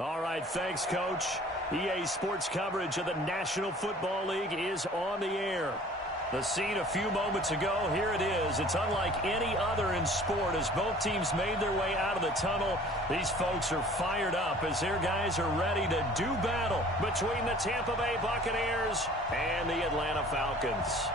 All right, thanks, Coach. EA Sports coverage of the National Football League is on the air. The scene a few moments ago, here it is. It's unlike any other in sport as both teams made their way out of the tunnel. These folks are fired up as their guys are ready to do battle between the Tampa Bay Buccaneers and the Atlanta Falcons.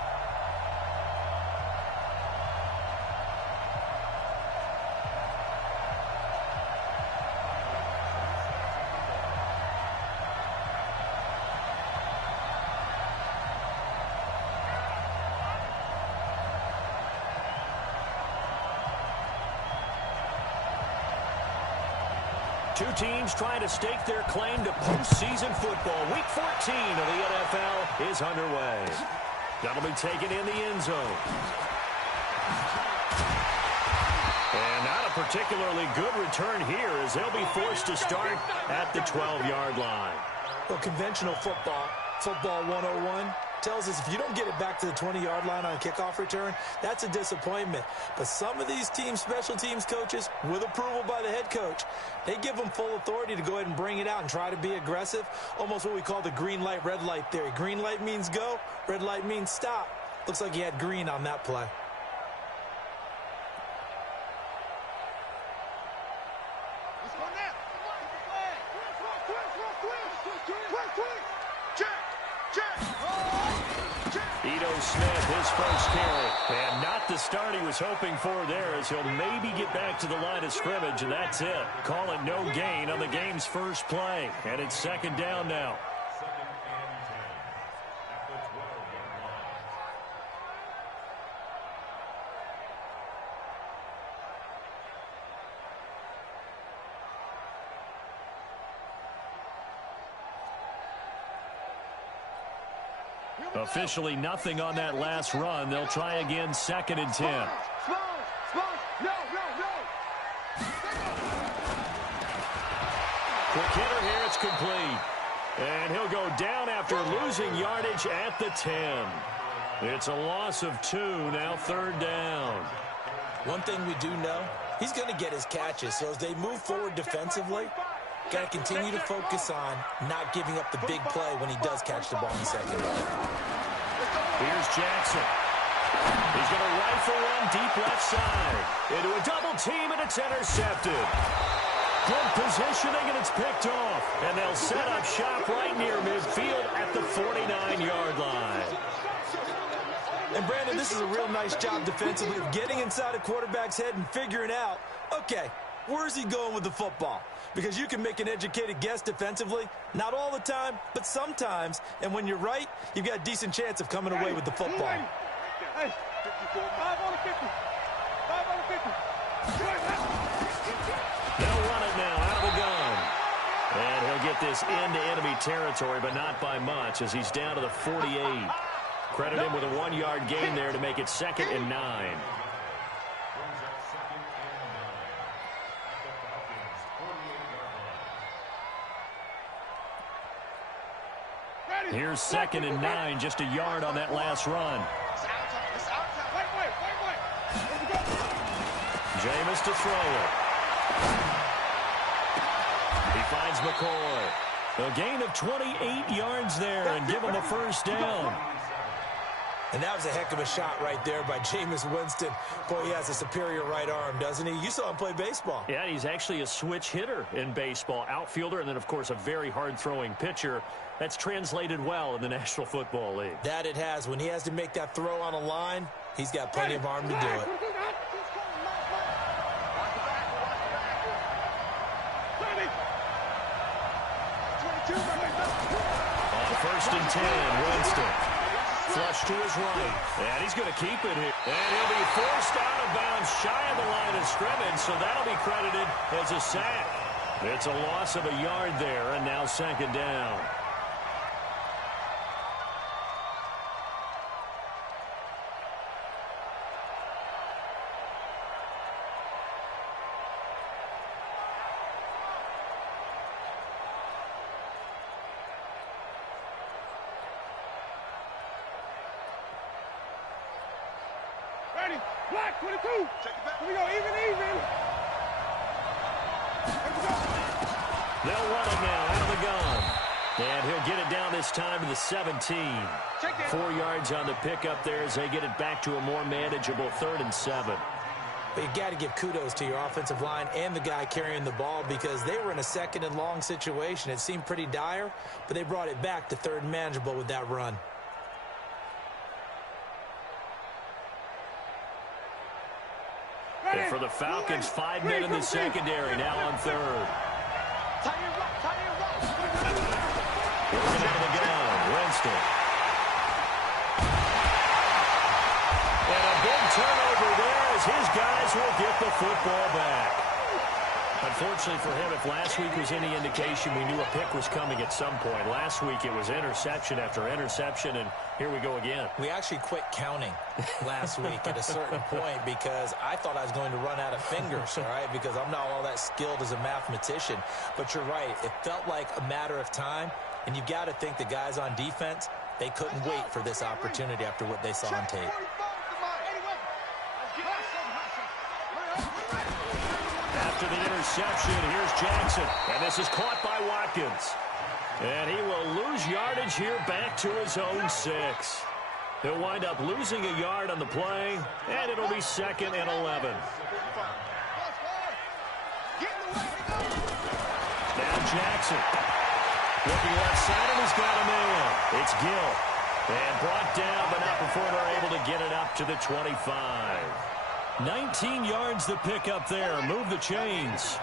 Two teams trying to stake their claim to postseason football. Week 14 of the NFL is underway. That'll be taken in the end zone. And not a particularly good return here as they'll be forced to start at the 12-yard line. Well, conventional football 101, tells us if you don't get it back to the 20-yard line on a kickoff return, that's a disappointment. But some of these team special teams coaches, with approval by the head coach, they give them full authority to go ahead and bring it out and try to be aggressive, almost what we call the green light, red light theory. Green light means go, red light means stop. Looks like he had green on that play. His first carry, and not the start he was hoping for there as he'll maybe get back to the line of scrimmage, and that's it. Call it no gain on the game's first play, and it's second down now. Officially nothing on that last run. They'll try again, 2nd and 10. Quick hitter here, it's complete. And he'll go down after losing yardage at the 10. It's a loss of 2, now 3rd down. One thing we do know, he's going to get his catches. So as they move forward defensively, got to continue to focus on not giving up the big play when he does catch the ball in the secondary. Here's Jackson. He's going to rifle one deep left side. Into a double team, and it's intercepted. Good positioning, and it's picked off. And they'll set up shop right near midfield at the 49-yard line. And, Brandon, this is a real nice job defensively of getting inside a quarterback's head and figuring out, okay, where's he going with the football? Because you can make an educated guess defensively, not all the time, but sometimes. And when you're right, you've got a decent chance of coming away with the football. Hey, 5 on the 50. 5 on the 50. They'll run it now out of the gun. And he'll get this into enemy territory, but not by much as he's down to the 48. Credit him with a 1-yard gain there to make it 2nd and 9. Here's 2nd and 9, just a yard on that last run. Jameis to throw it. He finds McCoy. A gain of 28 yards there and give him a first down. And that was a heck of a shot right there by Jameis Winston. Boy, he has a superior right arm, doesn't he? You saw him play baseball. Yeah, he's actually a switch hitter in baseball. Outfielder and then, of course, a very hard-throwing pitcher. That's translated well in the National Football League. That it has. When he has to make that throw on a line, he's got plenty of arm to do it. On 1st and 10, Winston. Flush to his right. And he's going to keep it here. And he'll be forced out of bounds shy of the line of scrimmage, so that'll be credited as a sack. It's a loss of a yard there, and now 2nd down. Black 22. Check it back. Here we go. Even. They'll running now out of the gun. And he'll get it down this time to the 17. 4 yards on the pickup there as they get it back to a more manageable 3rd and 7. But you got to give kudos to your offensive line and the guy carrying the ball because they were in a 2nd and long situation. It seemed pretty dire, but they brought it back to 3rd and manageable with that run. And for the Falcons, 5 men in the secondary now on 3rd. Working out of the gun, Winston. And a big turnover there as his guys will get the football back. Unfortunately for him, if last week was any indication, we knew a pick was coming at some point. Last week it was interception after interception, and here we go again. We actually quit counting last week at a certain point because I thought I was going to run out of fingers, all right, because I'm not all that skilled as a mathematician. But you're right. It felt like a matter of time, and you've got to think the guys on defense, they couldn't wait for this opportunity after what they saw on tape. After the interception, here's Jackson. And this is caught by Watkins. And he will lose yardage here back to his own 6. He'll wind up losing a yard on the play, and it'll be 2nd and 11. Now Jackson. Looking left side, and he's got a man. It's Gill. And brought down, but not before they're able to get it up to the 25. 19 yards to pick up there. Move the chains.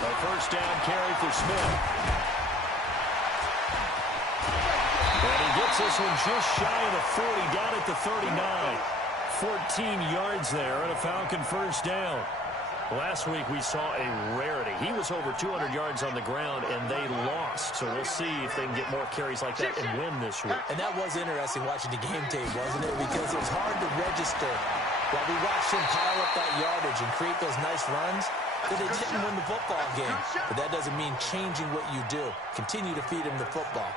A first down carry for Smith. And he gets this one just shy of the 40, down at the 39. 14 yards there and a Falcon first down. Last week we saw a rarity. He was over 200 yards on the ground, and they lost. So we'll see if they can get more carries like that and win this week. And that was interesting watching the game tape, wasn't it? Because it was hard to register while we watched him pile up that yardage and create those nice runs that they didn't win the football game. But that doesn't mean changing what you do. Continue to feed him the football.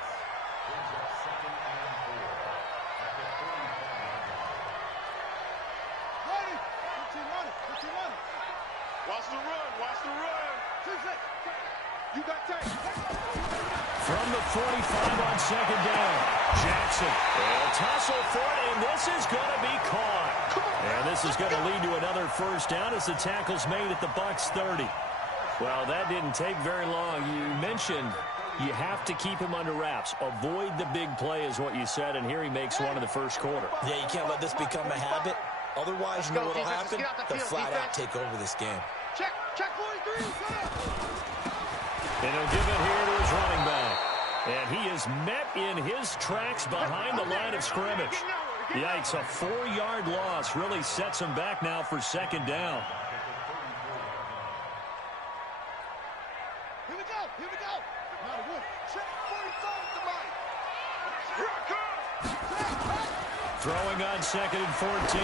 From the 45 on 2nd down, Jackson. A tussle for it, and this is going to be caught. And this is going to lead to another first down as the tackle's made at the Bucs 30. Well, that didn't take very long. You mentioned you have to keep him under wraps. Avoid the big play is what you said, and here he makes one in the first quarter. Yeah, you can't let this become a habit. Otherwise, you know what will happen? They'll flat out take over this game. Check 43. And he'll give it here to his running back. And he is met in his tracks behind the line of scrimmage. Yikes, a 4-yard loss really sets him back now for 2nd down. Here we go. Check 45 to Mike. Here I come. Throwing on 2nd and 14.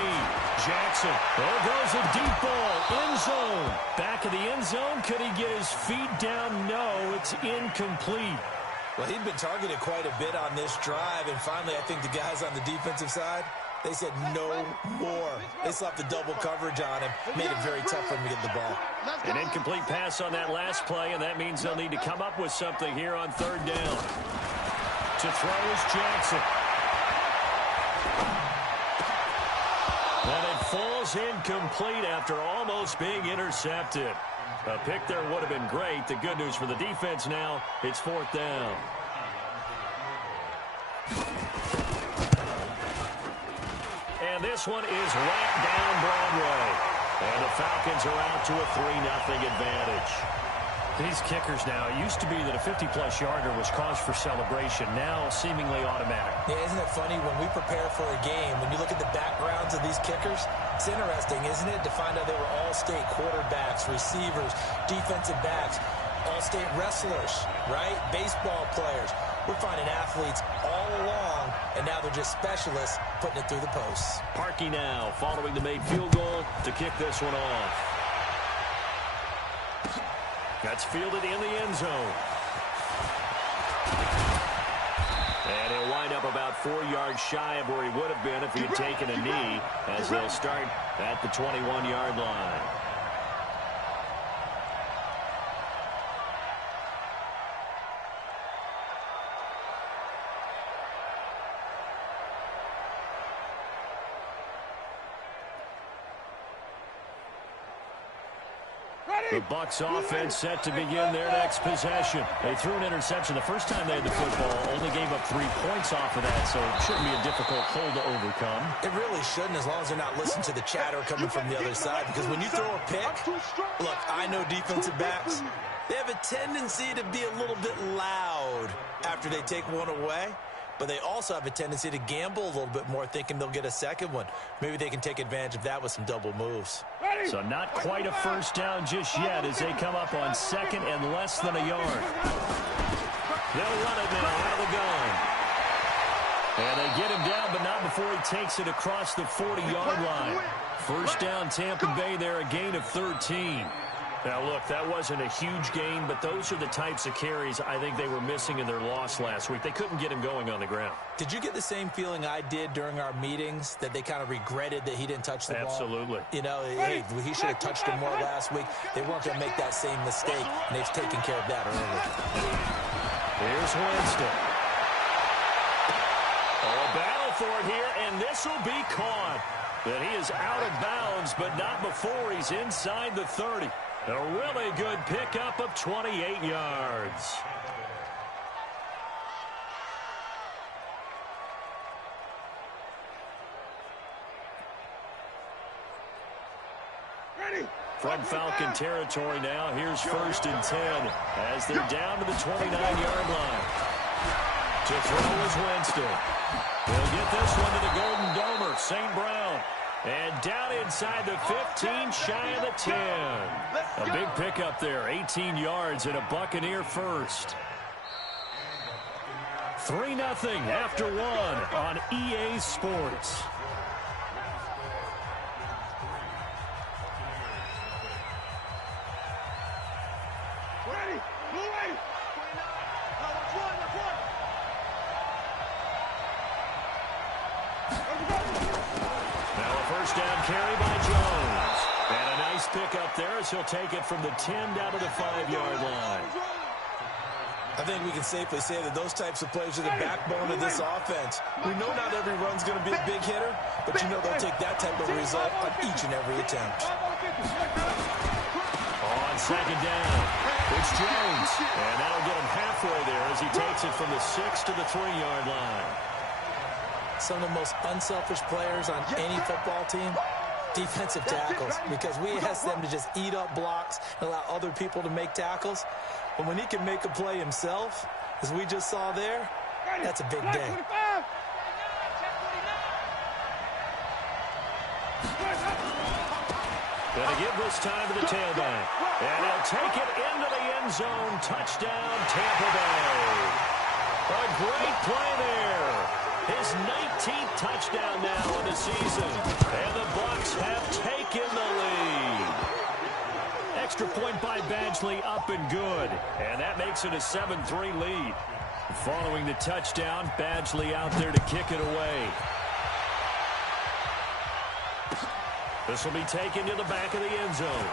Jackson. There goes a deep ball. End zone. Back of the end zone. Could he get his feet down? No, it's incomplete. Well, he'd been targeted quite a bit on this drive, and finally I think the guys on the defensive side, they said no more. They slapped the double coverage on him, made it very tough for him to get the ball. An incomplete pass on that last play, and that means they'll need to come up with something here on 3rd down. To throw is Jackson. And it falls incomplete after almost being intercepted. A pick there would have been great. The good news for the defense now, it's 4th down. And this one is right down Broadway. And the Falcons are out to a 3-0 advantage. These kickers now, it used to be that a 50-plus yarder was cause for celebration. Now seemingly automatic. Yeah, isn't it funny when we prepare for a game, when you look at the backgrounds of these kickers, it's interesting, isn't it, to find out they were all-state quarterbacks, receivers, defensive backs, all-state wrestlers, right? Baseball players. We're finding athletes all along, and now they're just specialists putting it through the posts. Parkey now following the made field goal to kick this one off. That's fielded in the end zone. And he'll wind up about 4 yards shy of where he would have been if he had taken a knee, as they'll start at the 21-yard line. The Bucs offense set to begin their next possession. They threw an interception the first time they had the football, only gave up 3 points off of that, so it shouldn't be a difficult hole to overcome. It really shouldn't, as long as they're not listening to the chatter coming from the other side, because when you throw a pick, look, I know defensive backs, they have a tendency to be a little bit loud after they take one away. But they also have a tendency to gamble a little bit more, thinking they'll get a second one. Maybe they can take advantage of that with some double moves. So not quite a first down just yet as they come up on second and less than a yard. They'll run it now out of the gun. And they get him down, but not before he takes it across the 40-yard line. First down, Tampa Bay there, a gain of 13. Now, look, that wasn't a huge gain, but those are the types of carries I think they were missing in their loss last week. They couldn't get him going on the ground. Did you get the same feeling I did during our meetings, that they kind of regretted that he didn't touch the ball? Absolutely. You know, hey, he should have touched him more last week. They weren't going to make that same mistake, and they've taken care of that early. Here's Winston. Oh, a battle for it here, and this will be caught. But he is out of bounds, but not before he's inside the 30. A really good pickup of 28 yards. From Falcon territory now, here's 1st and 10 as they're down to the 29-yard line. To throw is Winston. They'll get this one to the Golden Domer, St. Brown. And down inside the 15, shy of the 10. A big pickup there, 18 yards and a Buccaneer first. 3-0 after 1 on EA Sports. Down carry by Jones. And a nice pickup there as he'll take it from the 10 down to the 5-yard line. I think we can safely say that those types of plays are the backbone of this offense. We know not every run's going to be a big hitter, but you know they'll take that type of result on each and every attempt. On second down, it's Jones. And that'll get him halfway there as he takes it from the 6 to the 3-yard line. Some of the most unselfish players on any football team, defensive tackles, because we ask them to just eat up blocks and allow other people to make tackles. But when he can make a play himself, as we just saw there, that's a big day. Gonna give this time to the tailback. And he'll take it into the end zone. Touchdown, Tampa Bay. A great play there. His 19th touchdown now of the season. And the Bucs have taken the lead. Extra point by Badgley, up and good. And that makes it a 7-3 lead. Following the touchdown, Badgley out there to kick it away. This will be taken to the back of the end zone.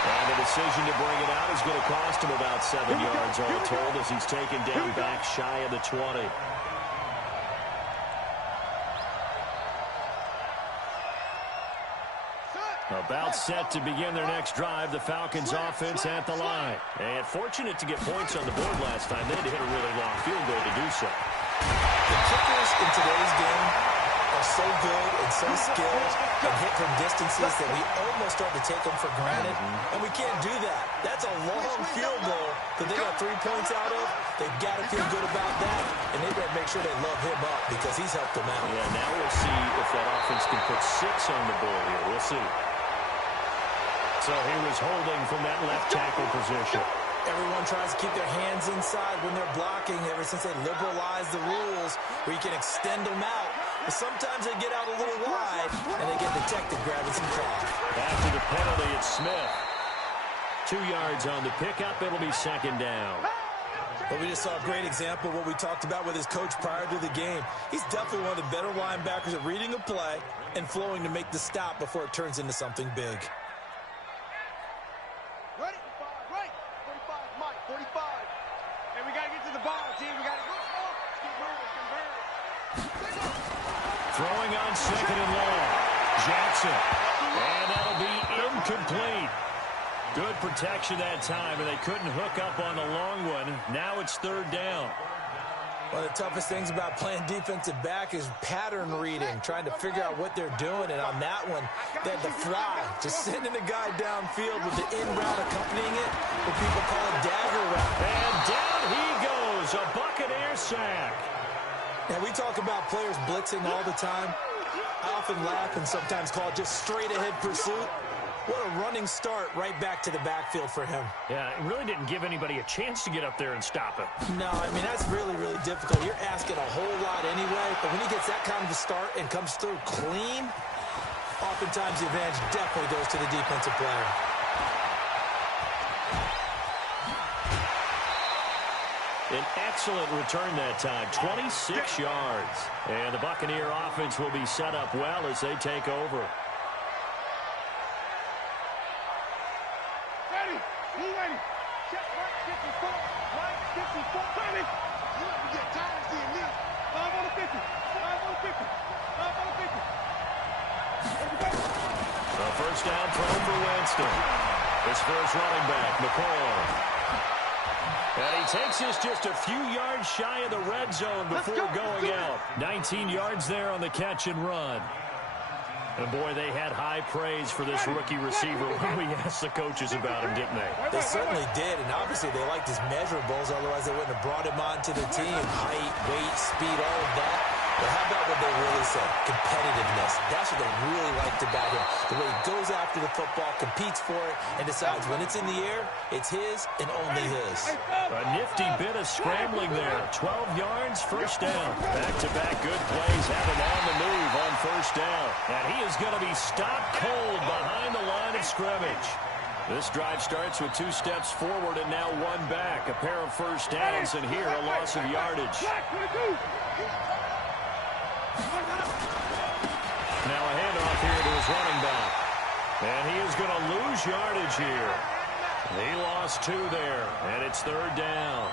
And the decision to bring it out is going to cost him about 7 yards all told as he's taken down back shy of the 20. About set to begin their next drive, the Falcons offense at the line. And fortunate to get points on the board last time. They had to hit a really long field goal to do so. The kickers in today's game are so good and so skilled and hit from distances that we almost start to take them for granted. And we can't do that. That's a long field goal that they got 3 points out of. They've got to feel good about that. And they better make sure they love him up because he's helped them out. Yeah, now we'll see if that offense can put 6 on the board here. We'll see. So he was holding from that left tackle position. Everyone tries to keep their hands inside when they're blocking ever since they liberalized the rules where you can extend them out. But sometimes they get out a little wide and they get detected grabbing some cloth. After the penalty, it's Smith. 2 yards on the pickup. It'll be second down. But we just saw a great example of what we talked about with his coach prior to the game. He's definitely one of the better linebackers at reading a play and flowing to make the stop before it turns into something big. Ready? Right. 45, Mike. 45. And we got to get to the ball, team. We got to go. Keep moving. Throwing on second and long. Jackson. And that'll be incomplete. Good protection that time, and they couldn't hook up on the long one. Now it's third down. One of the toughest things about playing defensive back is pattern reading, trying to figure out what they're doing. And on that one, they had the fly, just sending a guy downfield with the in route accompanying it, what people call a dagger route. And down he goes, a Buccaneer sack. Now, we talk about players blitzing all the time. I often laugh and sometimes call it just straight-ahead pursuit. What a running start right back to the backfield for him. Yeah, it really didn't give anybody a chance to get up there and stop it. No, I mean, that's really, really difficult. You're asking a whole lot anyway, but when he gets that kind of a start and comes through clean, oftentimes the advantage definitely goes to the defensive player. An excellent return that time, 26 yards. And the Buccaneer offense will be set up well as they take over. Ready. Check right 54. Right 54. Ready. You have to get tired seeing me. 5 on the 50. 5 on the 50. 5 on the 50. The first down throw for Winston. His first running back, McCoy. And he takes this just a few yards shy of the red zone before going out. 19 yards there on the catch and run. And, boy, they had high praise for this rookie receiver when we asked the coaches about him, didn't they? They certainly did, and obviously they liked his measurables. Otherwise, they wouldn't have brought him onto the team. Height, weight, speed, all of that. But how about what they really said? Competitiveness. That's what they really liked about him. The way he goes after the football, competes for it, and decides when it's in the air, it's his and only his. A nifty bit of scrambling there. 12 yards, first down. Back-to-back good plays have him on the move on first down. And he is going to be stopped cold behind the line of scrimmage. This drive starts with 2 steps forward and now 1 back. A pair of first downs, and here a loss of yardage. Now a handoff here to his running back. And he is going to lose yardage here. He lost 2 there, and it's third down.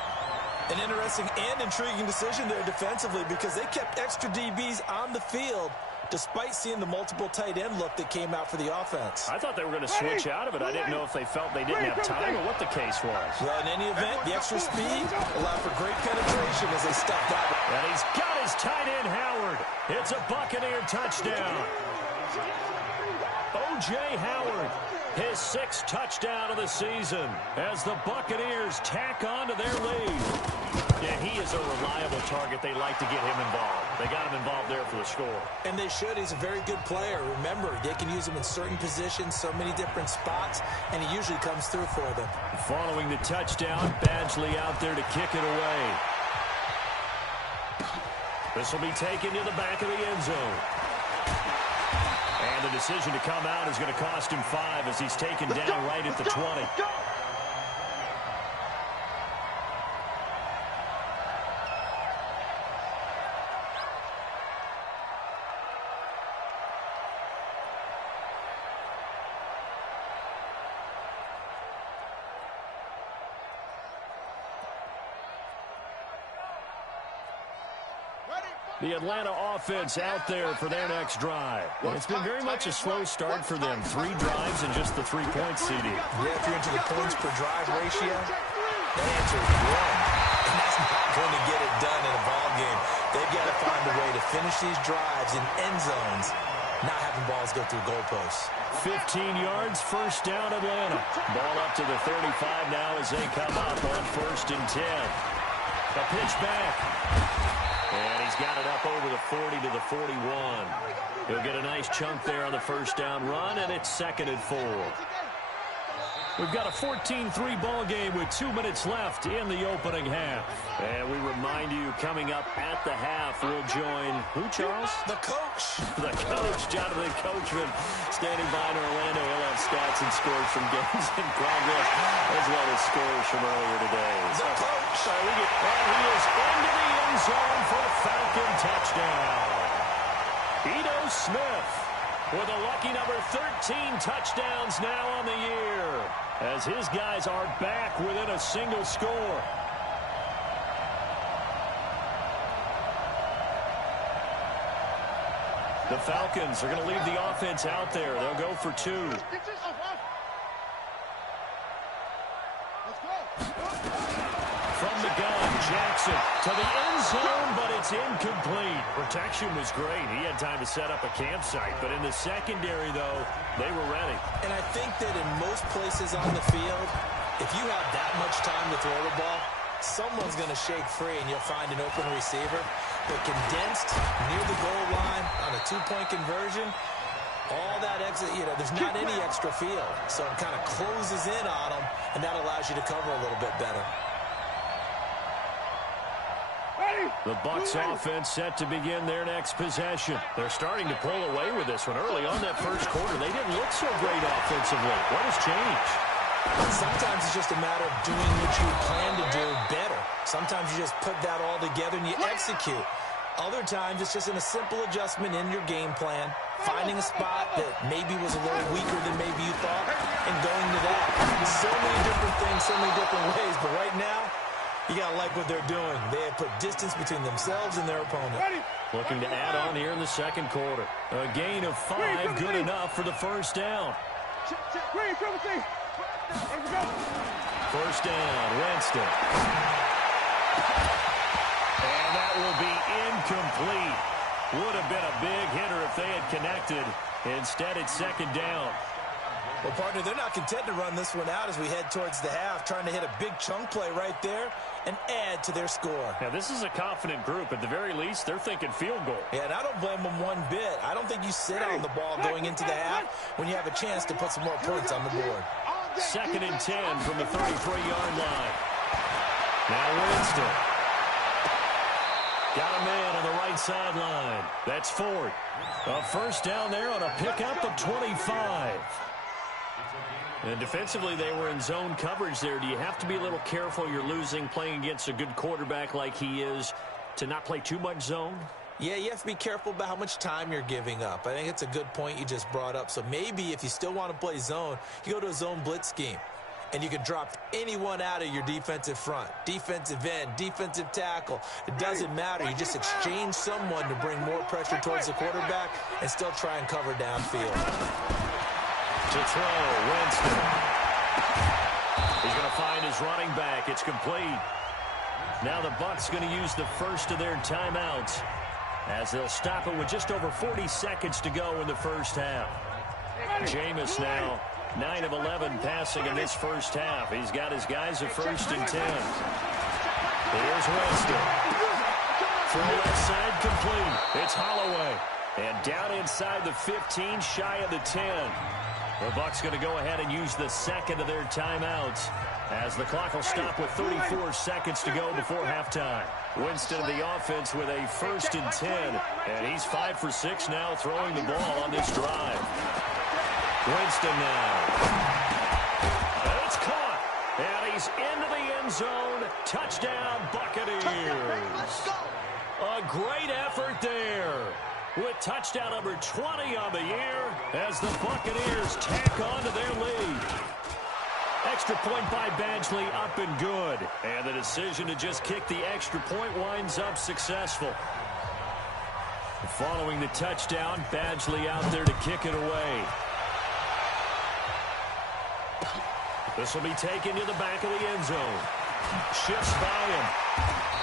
An interesting and intriguing decision there defensively because they kept extra DBs on the field despite seeing the multiple tight end look that came out for the offense. I thought they were going to switch out of it. I didn't know if they felt they didn't have time or what the case was. Well, in any event, the extra speed allowed for great penetration as they stepped out. And he's got his tight end, Howard. It's a Buccaneer touchdown. O.J. Howard, his 6th touchdown of the season as the Buccaneers tack on to their lead. Yeah, he is a reliable target. They like to get him involved. They got him involved there for the score. And they should. He's a very good player. Remember, they can use him in certain positions, so many different spots, and he usually comes through for them. Following the touchdown, Badgley out there to kick it away. This will be taken to the back of the end zone. And the decision to come out is going to cost him 5 as he's taken down right at the 20. The Atlanta offense out there for their next drive. It's been very much a slow start for them. 3 drives and just the 3-point CD. Yeah, if you're into the points per drive ratio, that answer is 1. And that's not going to get it done in a ball game. They've got to find a way to finish these drives in end zones, not having balls go through goalposts. 15 yards, first down Atlanta. Ball up to the 35 now as they come up on 1st and 10. A pitch back. And he's got it up over the 40 to the 41. He'll get a nice chunk there on the first down run, and it's 2nd and 4. We've got a 14-3 ball game with 2 minutes left in the opening half. And we remind you, coming up at the half, we'll join who, Charles? The coach. The coach, Jonathan Coachman, standing by in Orlando. He'll have stats and scores from games in progress, as well as scores from earlier today. The coach. And he is into the end zone for a Falcon touchdown. Ito Smith with a lucky number 13 touchdowns now on the year, as his guys are back within a single score. The Falcons are going to leave the offense out there. They'll go for 2. From the gun, Jackson to the end zone, but it's incomplete. Protection was great. He had time to set up a campsite, but in the secondary, though, they were ready. And I think that in most places on the field, if you have that much time to throw the ball, someone's going to shake free and you'll find an open receiver. But condensed near the goal line on a two-point conversion, all that exit, there's not any extra field. So it kind of closes in on them, and that allows you to cover a little bit better. The Bucs offense set to begin their next possession. They're starting to pull away with this one. Early on that first quarter, they didn't look so great offensively. What has changed? Sometimes it's just a matter of doing what you plan to do better. Sometimes you just put that all together and you execute. Other times it's just in a simple adjustment in your game plan, finding a spot that maybe was a little weaker than maybe you thought, and going to that. So many different things, so many different ways, but right now, you got to like what they're doing. They have put distance between themselves and their opponent. Looking to add on here in the second quarter. A gain of 5, good enough for the first down. First down, Winston. And that will be incomplete. Would have been a big hitter if they had connected. Instead, it's second down. Well, partner, they're not content to run this one out as we head towards the half, trying to hit a big chunk play right there and add to their score. Now, this is a confident group. At the very least, they're thinking field goal. Yeah, and I don't blame them one bit. I don't think you sit on the ball going into the half when you have a chance to put some more points on the board. Second and 10 from the 33-yard line. Now Winston. Got a man on the right sideline. That's Ford. A first down there on a pickup of 25. And defensively, they were in zone coverage there. Do you have to be a little careful? You're losing, playing against a good quarterback like he is, to not play too much zone? Yeah, you have to be careful about how much time you're giving up. I think it's a good point you just brought up. So maybe if you still want to play zone, you go to a zone blitz scheme. And you can drop anyone out of your defensive front. Defensive end, defensive tackle. It doesn't matter. You just exchange someone to bring more pressure towards the quarterback and still try and cover downfield. To throw, Winston. He's going to find his running back. It's complete. Now the Bucs going to use the first of their timeouts as they'll stop it with just over 40 seconds to go in the first half. Jameis now 9 of 11 passing in this first half. He's got his guys at first and 10. Here's Winston. From left side complete. It's Holloway. And down inside the 15, shy of the 10. The Bucs going to go ahead and use the second of their timeouts as the clock will stop with 34 seconds to go before halftime. Winston of the offense with a first and 10. And he's 5 for 6 now throwing the ball on this drive. Winston now. It's caught. And he's into the end zone. Touchdown, Buccaneers. A great effort there. With touchdown number 20 on the year as the Buccaneers tack on to their lead. Extra point by Badgley up and good. And the decision to just kick the extra point winds up successful. Following the touchdown, Badgley out there to kick it away. This will be taken to the back of the end zone. Shifts by him.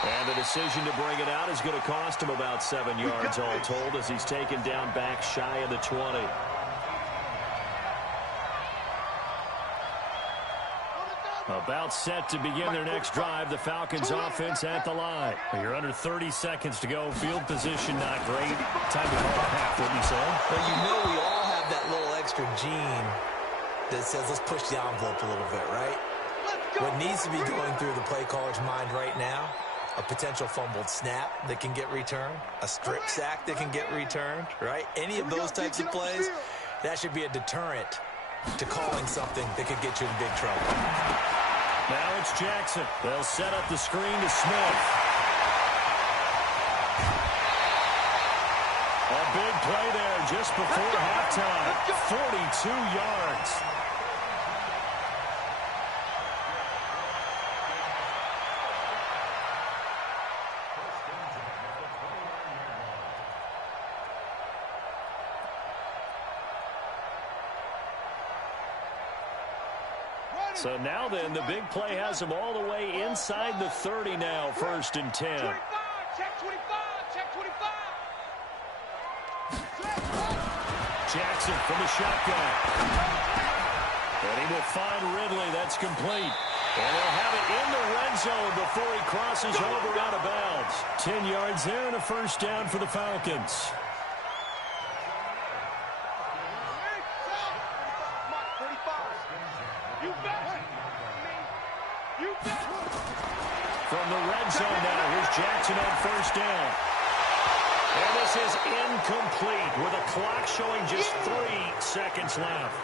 And the decision to bring it out is going to cost him about 7 yards all told as he's taken down back shy of the 20. About set to begin their next drive. The Falcons offense at the line. You're under 30 seconds to go. Field position not great. Time to call a half, wouldn't you say? Well, you know we all have that little extra gene that says let's push the envelope a little bit, right? What needs to be going through the play caller's mind right now, a potential fumbled snap that can get returned, a strip sack that can get returned, right? Any of those types of plays, that should be a deterrent to calling something that could get you in big trouble. Now it's Jackson. They'll set up the screen to Smith. A big play there just before halftime. 42 yards. So now then, the big play has him all the way inside the 30 now, 1st and 10. 25, check 25, check 25. Jackson from the shotgun. And he will find Ridley. That's complete. And they'll have it in the red zone before he crosses over out of bounds. 10 yards there and a 1st down for the Falcons. From the red zone now, here's Jackson on 1st down. And this is incomplete with a clock showing just 3 seconds left.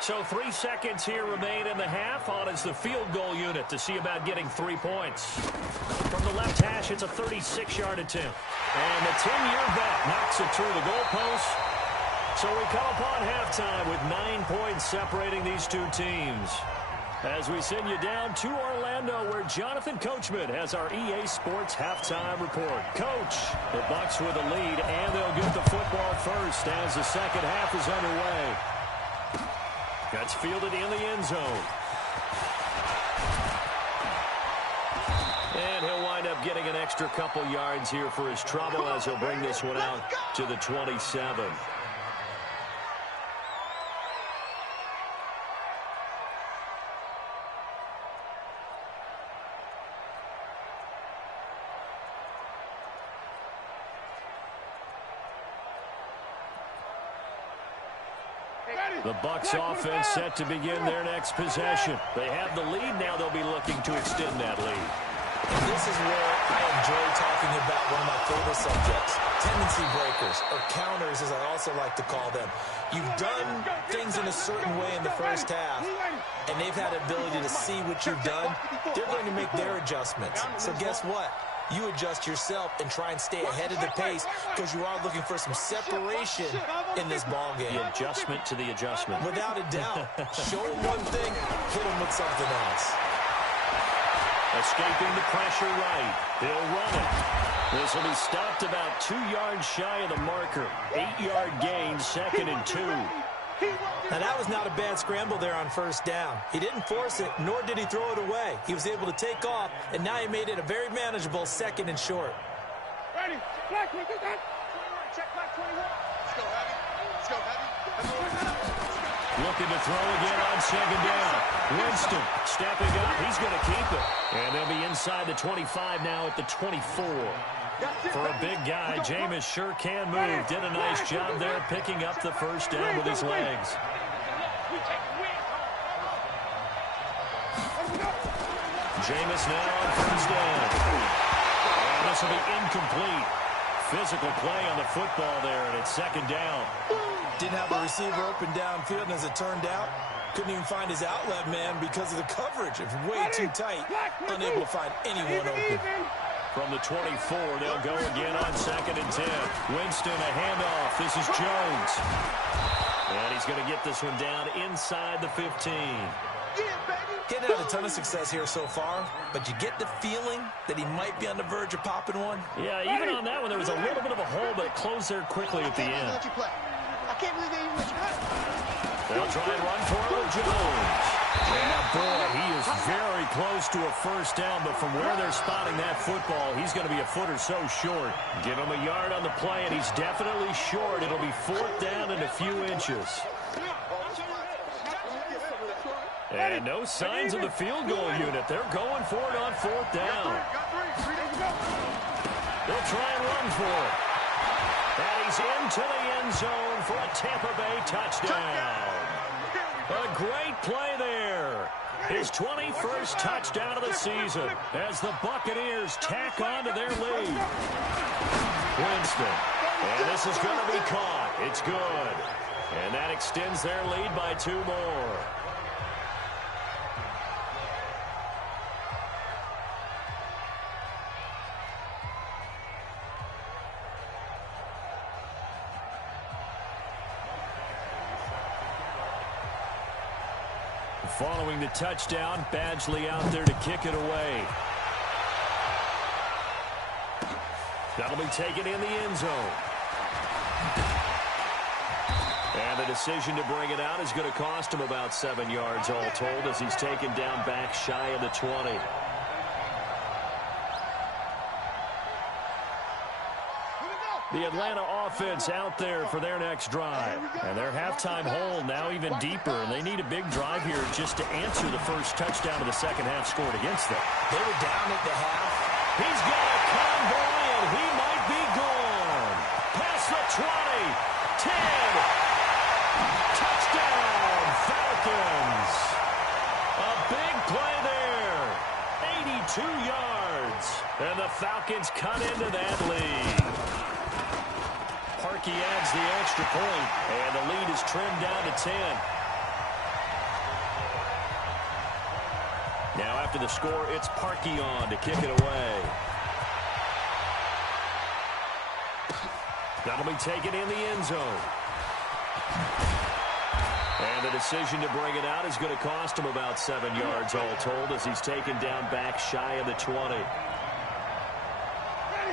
So 3 seconds here remain in the half. On is the field goal unit to see about getting 3 points. From the left hash, it's a 36-yard attempt. And the 10-year vet knocks it through the goalpost. So we come upon halftime with 9 points separating these two teams. As we send you down to Orlando, where Jonathan Coachman has our EA Sports halftime report. Coach, the Bucs with the lead, and they'll get the football first as the second half is underway. That's fielded in the end zone. And he'll wind up getting an extra couple yards here for his trouble as he'll bring this one out to the 27. The Bucs offense set to begin their next possession. They have the lead now. They'll be looking to extend that lead. And this is where I enjoy talking about one of my favorite subjects, tendency breakers, or counters as I also like to call them. You've done things in a certain way in the first half, and they've had the ability to see what you've done. They're going to make their adjustments. So guess what? You adjust yourself and try and stay ahead of the pace because you are looking for some separation in this ball game. The adjustment to the adjustment. Without a doubt. Show them one thing, hit them with something else. Escaping the pressure right. He'll run it. This will be stopped about 2 yards shy of the marker. 8-yard gain, 2nd and 2. Now, that was not a bad scramble there on 1st down. He didn't force it, nor did he throw it away. He was able to take off, and now he made it a very manageable 2nd and short. Ready? Black 21. Check black 21. Let's go, Heavy. Let's go, Heavy. Looking to throw again on 2nd down. Winston stepping up. He's going to keep it. And they'll be inside the 25 now at the 24. For a big guy, Jameis sure can move. Did a nice job there picking up the 1st down with his legs. Jameis now on 1st down. And this will be incomplete. Physical play on the football there, and it's 2nd down. Didn't have the receiver open downfield, and as it turned out, couldn't even find his outlet man because of the coverage. It's way too tight, unable to find anyone open. From the 24, they'll go again on 2nd and 10. Winston, a handoff. This is Jones. And he's going to get this one down inside the 15. Getting had a ton of success here so far, but you get the feeling that he might be on the verge of popping one. Yeah, even on that one, there was a little bit of a hole, but it closed there quickly at the end. I can't believe they even let you play. They'll try and run for it with Jones. And boy, he is very close to a 1st down, but from where they're spotting that football, he's going to be a foot or so short. Give him a yard on the play, and he's definitely short. It'll be 4th down and a few inches. And no signs of the field goal unit. They're going for it on 4th down. They'll try and run for it. And he's into the end zone for a Tampa Bay touchdown. A great play there. His 21st touchdown of the season as the Buccaneers tack on to their lead. Winston. And this is going to be caught. It's good. And that extends their lead by 2 more. Following the touchdown, Badgley out there to kick it away. That'll be taken in the end zone. And the decision to bring it out is going to cost him about 7 yards all told as he's taken down back shy of the 20. The Atlanta offense out there for their next drive. And their halftime hole now even deeper, and they need a big drive here just to answer the first touchdown of the second half scored against them. They were down at the half. He's got a convoy, and he might be gone. Past the 20, 10. Touchdown, Falcons. A big play there. 82 yards. And the Falcons cut into that lead. Parkey adds the extra point, and the lead is trimmed down to 10. Now after the score, it's Parkey on to kick it away. That'll be taken in the end zone. And the decision to bring it out is going to cost him about 7 yards all told as he's taken down back shy of the 20.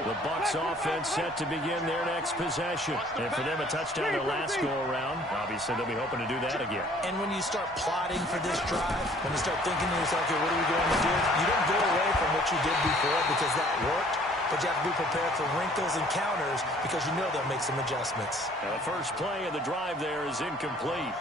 The Bucs offense set to begin their next possession. And for them, a touchdown their last go-around. Obviously, they'll be hoping to do that again. And when you start plotting for this drive, when you start thinking to yourself, okay, what are we going to do? You don't go away from what you did before because that worked. But you have to be prepared for wrinkles and counters because you know they'll make some adjustments. Now, the first play of the drive there is incomplete.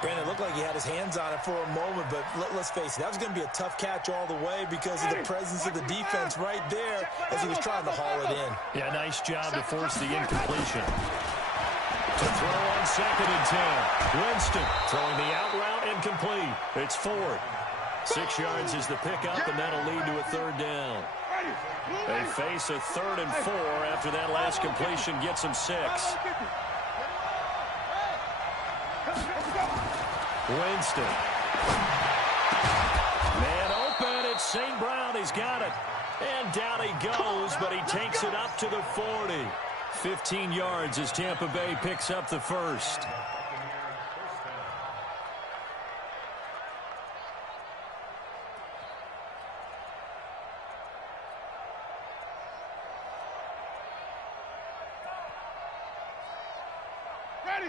Brandon, it looked like he had his hands on it for a moment, but let's face it, that was going to be a tough catch all the way because of the presence of the defense right there as he was trying to haul it in. Yeah, nice job to force the incompletion. To throw on 2nd and 10. Winston throwing the out route incomplete. It's Ford. 6 yards is the pickup, and that'll lead to a 3rd down. They face a 3rd and 4 after that last completion gets them 6. Winston. Man open. It's St. Brown. He's got it. And down he goes, but he takes it up to the 40. 15 yards as Tampa Bay picks up the first.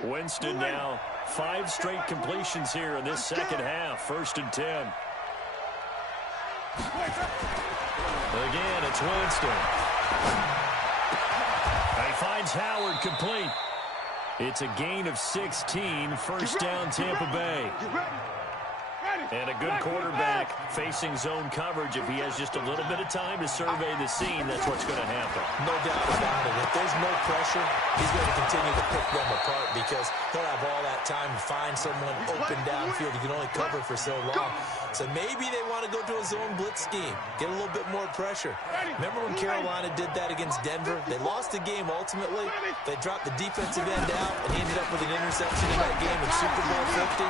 Winston now 5 straight completions here in this second half. 1st and 10. Again, it's Winston. He finds Howard complete. It's a gain of 16. 1st down, Tampa Bay. And a good quarterback facing zone coverage. If he has just a little bit of time to survey the scene, that's what's going to happen. No doubt about it. If there's no pressure, he's going to continue to pick them apart because he'll have all that time to find someone open downfield. He can only cover for so long. So maybe they want to go to a zone blitz scheme, get a little bit more pressure. Remember when Carolina did that against Denver? They lost the game ultimately. They dropped the defensive end out, and he ended up with an interception in that game in Super Bowl 50.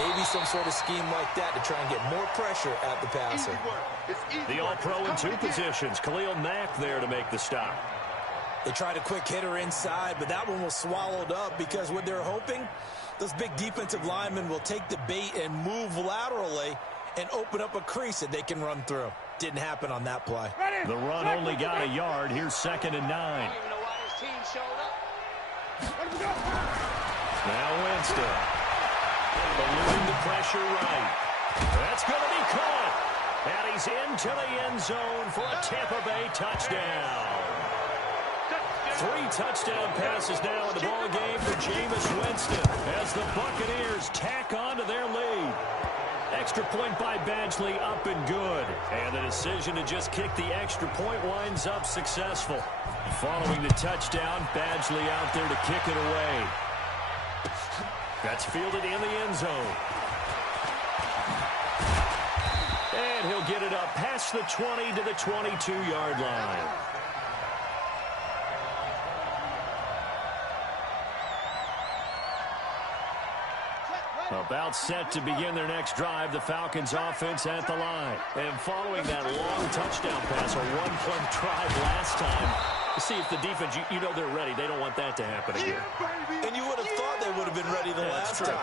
Maybe some sort of scheme like that to try and get more pressure at the passer. The All-Pro in 2 positions. Khalil Mack there to make the stop. They tried a quick hitter inside, but that one was swallowed up because what they're hoping, those big defensive linemen will take the bait and move laterally and open up a crease that they can run through. Didn't happen on that play. The run only got a yard. Here's 2nd and 9. Now Winston. Eluding the pressure right. That's going to be caught. And he's into the end zone for a Tampa Bay touchdown. 3 touchdown passes now in the ball game for Jameis Winston as the Buccaneers tack on to their lead. Extra point by Badgley up and good. And the decision to just kick the extra point winds up successful. Following the touchdown, Badgley out there to kick it away. That's fielded in the end zone. And he'll get it up past the 20 to the 22-yard line. About set to begin their next drive, the Falcons offense at the line. And following that long touchdown pass, a one-point drive last time, to see if the defense, you know they're ready. They don't want that to happen again. And you would have thought they would have been ready the last time.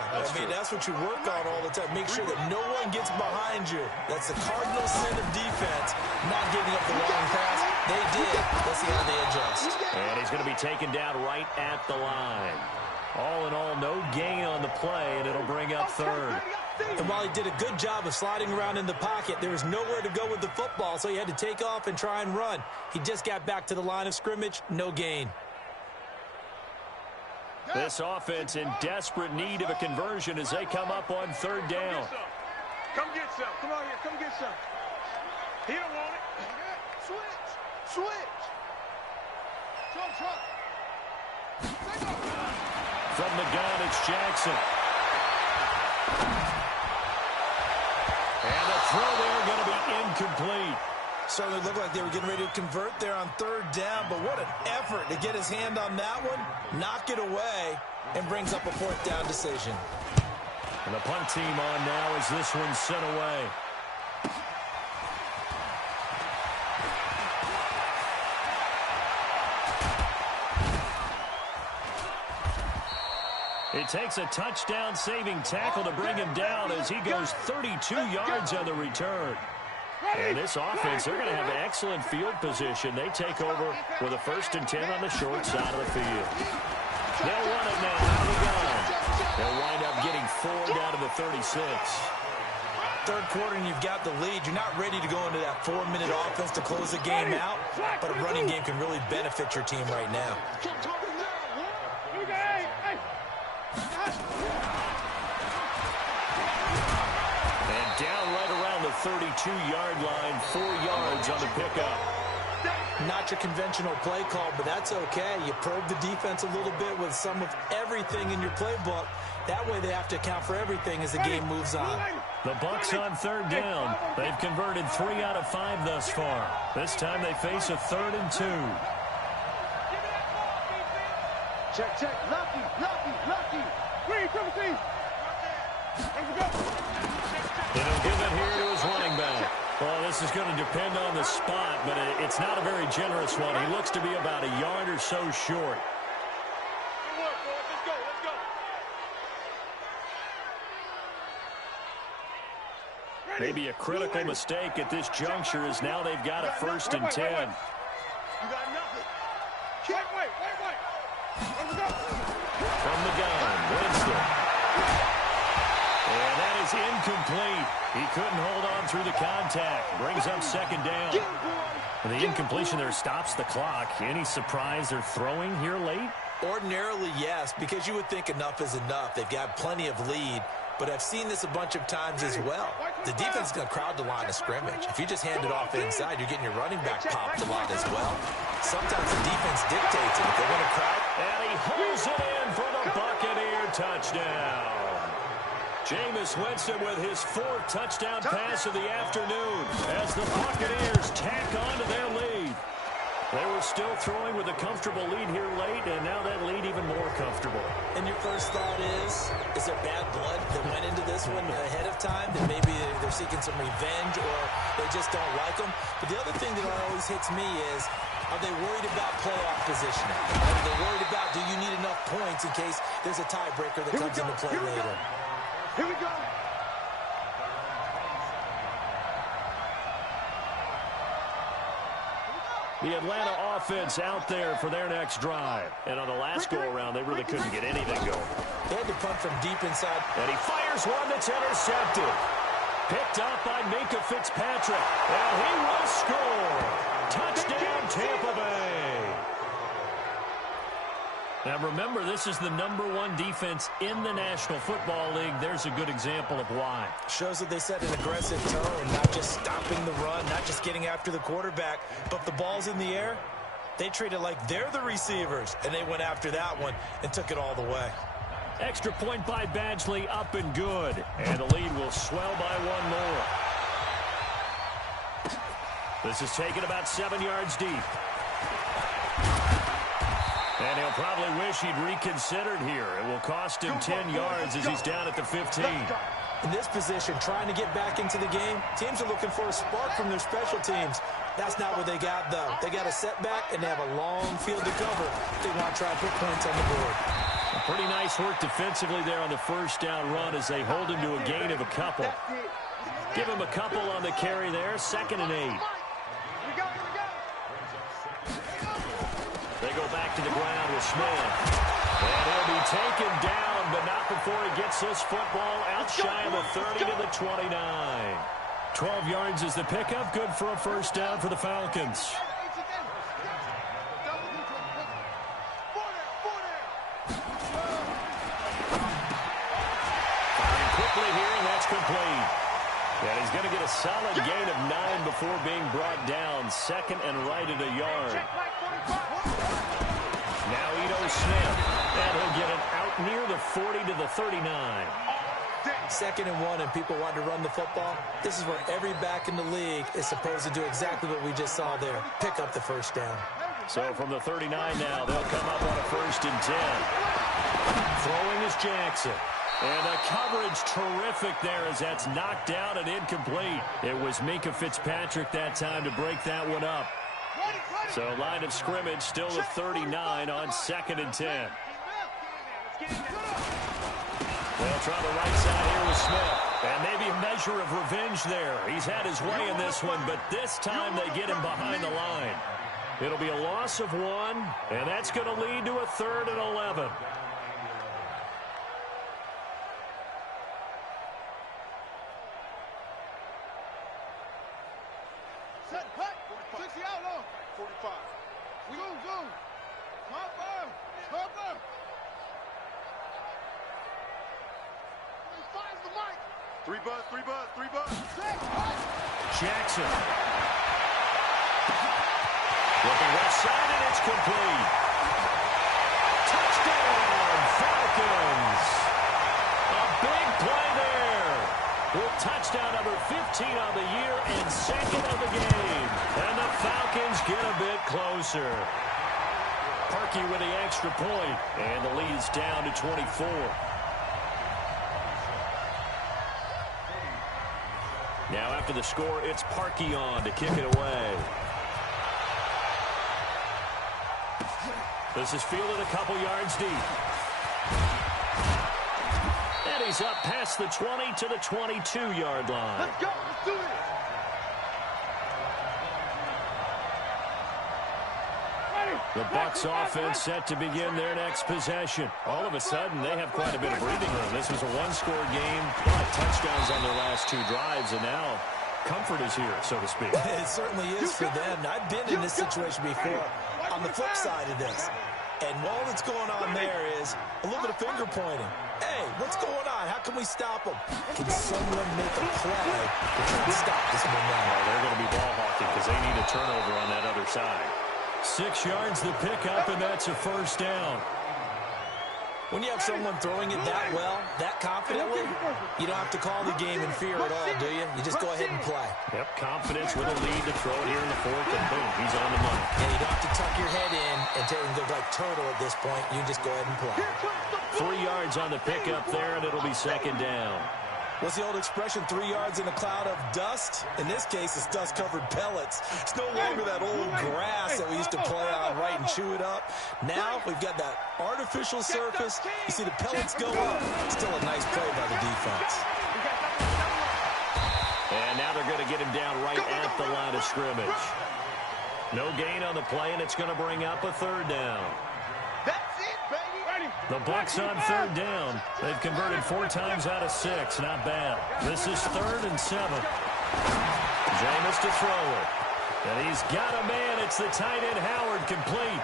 That's what you work on all the time. Make sure that no one gets behind you. That's the cardinal sin of defense, not giving up the long pass. They did. Let's see how they adjust. And he's going to be taken down right at the line. All in all, no gain on the play, and it'll bring up third. And while he did a good job of sliding around in the pocket, there was nowhere to go with the football, so he had to take off and try and run. He just got back to the line of scrimmage, no gain. This offense in desperate need of a conversion as they come up on third down. Come get some. Come on here. Come get some. He don't want it. Switch. Switch. Truck. From the gun, it's Jackson. And the throw there going to be incomplete. Certainly looked like they were getting ready to convert there on third down, but what an effort to get his hand on that one, knock it away, and brings up a fourth down decision. And the punt team on now as this one's sent away. It takes a touchdown-saving tackle to bring him down as he goes 32 yards on the return. And this offense, they're going to have excellent field position. They take over with a 1st and 10 on the short side of the field. They'll run it now out of the gun. They'll wind up getting 4 down to the 36. Third quarter and you've got the lead. You're not ready to go into that 4-minute offense to close the game out, but a running game can really benefit your team right now. And down right around the 32-yard line, 4 yards on the pickup. Not your conventional play call, but that's okay. You probe the defense a little bit with some of everything in your playbook. That way they have to account for everything as the game moves on. The Bucs on third down. They've converted 3 out of 5 thus far. This time they face a 3rd and 2. Check. Lucky. Green, triple team. Here we go. And he'll give it here to his running back. Well, this is going to depend on the spot, but it's not a very generous one. He looks to be about a yard or so short. Good work, boys. Let's go. Maybe a critical mistake at this juncture is now they've got a 1st and 10. You got nothing. Wait. Here we go. From the gun, Winston. And that is incomplete. He couldn't hold on through the contact. Brings up 2nd down. And the incompletion there stops the clock. Any surprise they're throwing here late? Ordinarily, yes, because you would think enough is enough. They've got plenty of lead, but I've seen this a bunch of times as well. The defense is going to crowd the line of scrimmage. If you just hand it off inside, you're getting your running back popped a lot as well. Sometimes the defense dictates it. If they want to crowd. And he holds it in for the Buccaneer touchdown. Jameis Winston with his 4th touchdown pass of the afternoon as the Buccaneers tack on to their lead. They were still throwing with a comfortable lead here late, and now that lead even more comfortable. And your first thought is there bad blood that went into this one ahead of time? That maybe they're seeking some revenge or they just don't like them? But the other thing that always hits me is, are they worried about playoff positioning? Are they worried about, do you need enough points in case there's a tiebreaker that comes into play later? Here we go. The Atlanta offense out there for their next drive. And on the last go-around, they really couldn't get anything going. They had to punt from deep inside. And he fires one that's intercepted. Picked up by Minka Fitzpatrick. And he will score. Touchdown, Tampa Bay. Now, remember, this is the #1 defense in the National Football League. There's a good example of why. Shows that they set an aggressive tone, not just stopping the run, not just getting after the quarterback, but if the ball's in the air, they treat it like they're the receivers, and they went after that one and took it all the way. Extra point by Badgley, up and good. And the lead will swell by 1 more. This is taken about 7 yards deep. And he'll probably wish he'd reconsidered here. It will cost him 10 yards as he's down at the 15. In this position, trying to get back into the game, teams are looking for a spark from their special teams. That's not what they got, though. They got a setback, and they have a long field to cover. They want to try and put points on the board. Pretty nice work defensively there on the 1st down run as they hold him to a gain of a couple. Give him a couple on the carry there, 2nd and 8. They go back to the ground with Smith. And he'll be taken down, but not before he gets this football out shy of the 30 to the 29. 12 yards is the pickup. Good for a first down for the Falcons. Firing quickly here, and that's complete. And he's going to get a solid gain of 9 before being brought down. Second and right at a yard. Now Ito Smith. And he'll get it out near the 40 to the 39. Second and 1, and people want to run the football. This is where every back in the league is supposed to do exactly what we just saw there. Pick up the first down. So from the 39 now, they'll come up on a 1st and 10. Throwing is Jackson. And the coverage terrific there as that's knocked down and incomplete. It was Minkah Fitzpatrick that time to break that one up. So line of scrimmage still at 39 on 2nd and 10. They'll try the right side here with Smith. And maybe a measure of revenge there. He's had his way in this one, but this time they get him behind the line. It'll be a loss of 1, and that's going to lead to a 3rd and 11. Set, cut, 60 out long. 45. Zoom. Cover. 3 buzz. Jackson. Looking left side, and it's complete. Touchdown, Falcons. A big play there. With touchdown number 15 on the year and 2nd of the game. And the Falcons get a bit closer. Parkey with the extra point, and the lead's down to 24. Now after the score, it's Parkey on to kick it away. This is fielded a couple yards deep. And he's up past the 20 to the 22-yard line. Let's go. Let's do this. The Bucs offense set to begin their next possession. All of a sudden, they have quite a bit of breathing room. This was a one-score game, a lot of touchdowns on their last 2 drives, and now comfort is here, so to speak. It certainly is for them. I've been in this situation before on the flip side of this. And all that's going on there is a little bit of finger pointing. Hey, what's going on? How can we stop them? Can someone make a play to try and stop this momentum? Well, they're going to be ball hawking because they need a turnover on that other side. 6 yards the pickup, and that's a first down. When you have someone throwing it that well, that confidently, you don't have to call the game in fear at all, do you? You just go ahead and play. Yep, confidence with a lead to throw it here in the 4th, and boom, he's on the money. And you don't have to tuck your head in and look like turtle at this point. You just go ahead and play. 3 yards on the pickup there, and it'll be 2nd down. What's the old expression, 3 yards in a cloud of dust? In this case, it's dust-covered pellets. It's no longer that old grass that we used to play on, right, and chew it up. Now we've got that artificial surface. You see the pellets go up. Still a nice play by the defense. And now they're going to get him down right at the line of scrimmage. No gain on the play, and it's going to bring up a 3rd down. That's it, baby. The Bucs on 3rd down. They've converted 4 times out of 6. Not bad. This is 3rd and 7. Jameis to throw it. And he's got a man. It's the tight end Howard, complete.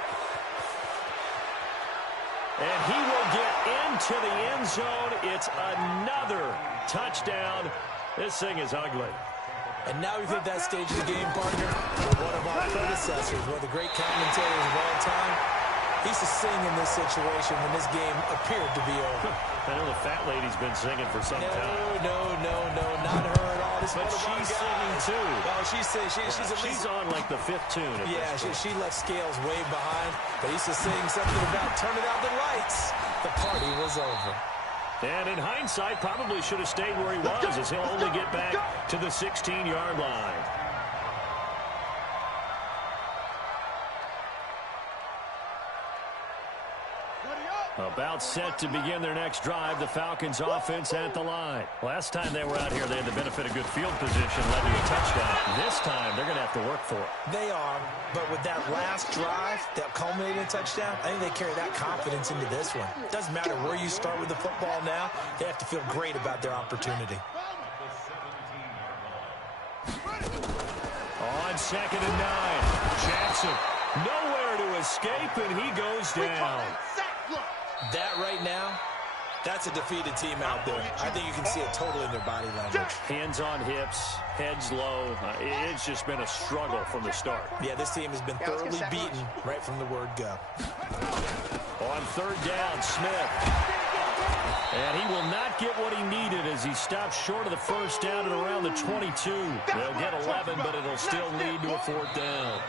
And he will get into the end zone. It's another touchdown. This thing is ugly. And now we've hit that stage of the game, partner, where one of our predecessors, one of the great commentators of all time, he used to sing in this situation when this game appeared to be over. I know the fat lady's been singing for some time. No, not her at all. This But she's singing too. Well, she's on like the 5th tune. Yeah, she left scales way behind. But he used to sing something about turning out the lights. The party was over. And in hindsight, probably should have stayed where he was, as he'll only get back to the 16-yard line. About set to begin their next drive, the Falcons offense at the line. Last time they were out here, they had the benefit of good field position, led to a touchdown. This time, they're going to have to work for it. They are, but with that last drive that culminated in a touchdown, I think they carry that confidence into this one. Doesn't matter where you start with the football now, they have to feel great about their opportunity. On 2nd and 9, Jackson nowhere to escape, and he goes down. That right now, that's a defeated team out there. I think you can see it totally in their body language. Hands on hips, heads low. It's just been a struggle from the start. Yeah, this team has been thoroughly beaten right from the word go. On 3rd down, Smith. And he will not get what he needed as he stops short of the 1st down at around the 22. They'll get 11, but it'll still lead to a 4th down.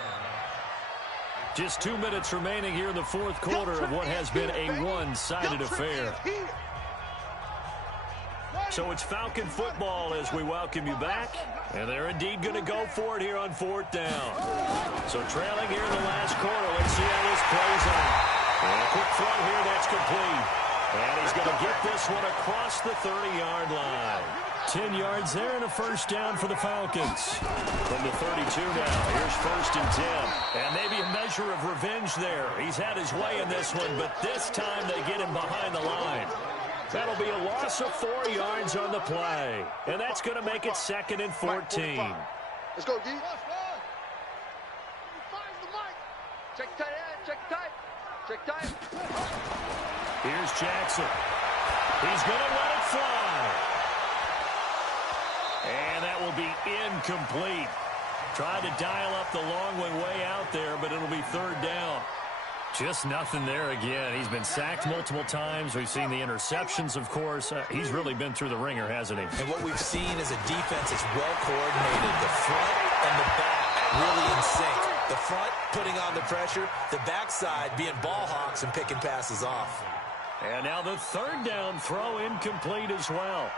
Just 2 minutes remaining here in the 4th quarter of what has been a one-sided affair. So it's Falcon football as we welcome you back. And they're indeed going to go for it here on 4th down. So trailing here in the last quarter. Let's see how this plays out. And a quick throw here that's complete. And he's going to get this one across the 30-yard line. 10 yards there and a 1st down for the Falcons. From the 32 now, here's 1st and 10. And maybe a measure of revenge there. He's had his way in this one, but this time they get him behind the line. That'll be a loss of 4 yards on the play. And that's going to make it 2nd and 14. Let's go, D. Check tight end, check tight. Check tight. Here's Jackson. He's going to let it fly. And that will be incomplete. Tried to dial up the long way out there, but it'll be 3rd down. Just nothing there again. He's been sacked multiple times. We've seen the interceptions, of course. He's really been through the ringer, hasn't he? And what we've seen is a defense that's well coordinated. The front and the back really in sync. The front putting on the pressure, the backside being ball hawks and picking passes off. And now the 3rd down throw incomplete as well.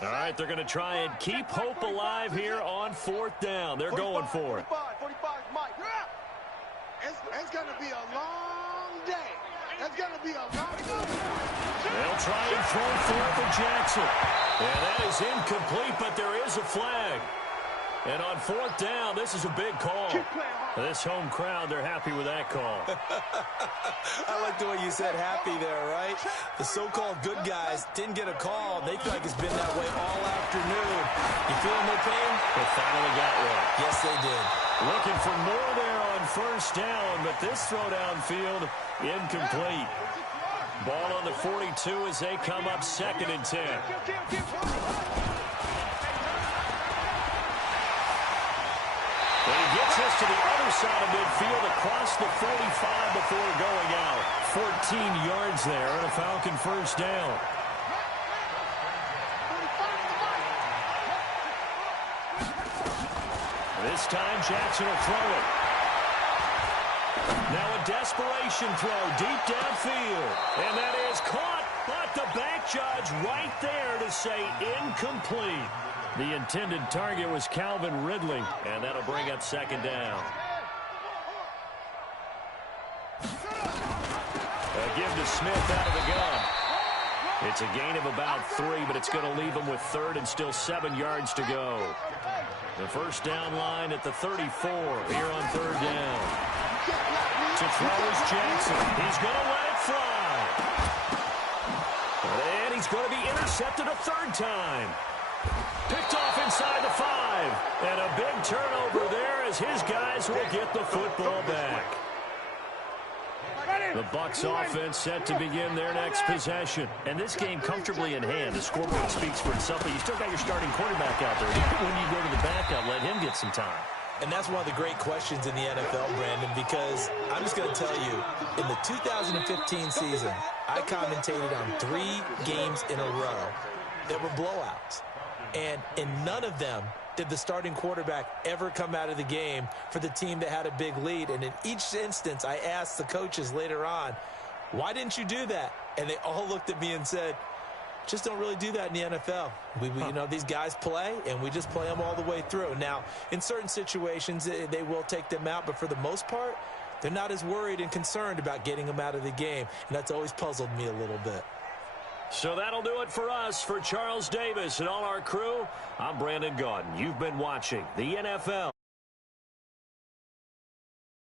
All right, they're going to try and keep hope alive here on 4th down. They're going for it. 45, Mike. It's going to be a long day. It's going to be a long day. They'll try and throw for it for Jackson. And that is incomplete, but there is a flag. And on 4th down, this is a big call. This home crowd, they're happy with that call. I like the way you said happy there, right? The so-called good guys didn't get a call. They feel like it's been that way all afternoon. You feeling their pain? They finally got one. Yes, they did. Looking for more there on 1st down, but this throw downfield, incomplete. Ball on the 42 as they come up 2nd and 10. And he gets us to the other side of midfield across the 45 before going out. 14 yards there and a Falcon 1st down. This time Jackson will throw it. Now a desperation throw deep downfield. And that is caught, but the back judge right there to say incomplete. The intended target was Calvin Ridley, and that'll bring up 2nd down. A give to Smith out of the gun. It's a gain of about 3, but it's going to leave him with 3rd and still 7 yards to go. The 1st down line at the 34 here on 3rd down. To throw is Jackson. He's going to let it fly. And he's going to be intercepted a 3rd time. Picked off inside the 5. And a big turnover there as his guys will get the football back. The Bucs offense set to begin their next possession. And this game comfortably in hand. The scoreboard speaks for itself, but you still got your starting quarterback out there. When you go to the backup, let him get some time. And that's one of the great questions in the NFL, Brandon, because I'm just going to tell you, in the 2015 season, I commentated on 3 games in a row that were blowouts. And in none of them did the starting quarterback ever come out of the game for the team that had a big lead. And in each instance, I asked the coaches later on, why didn't you do that? And they all looked at me and said, Just don't really do that in the NFL. You know, these guys play, and we just play them all the way through. Now, in certain situations, they will take them out, but for the most part, they're not as worried and concerned about getting them out of the game, and that's always puzzled me a little bit. So that'll do it for us. For Charles Davis and all our crew, I'm Brandon Gaudin. You've been watching the NFL.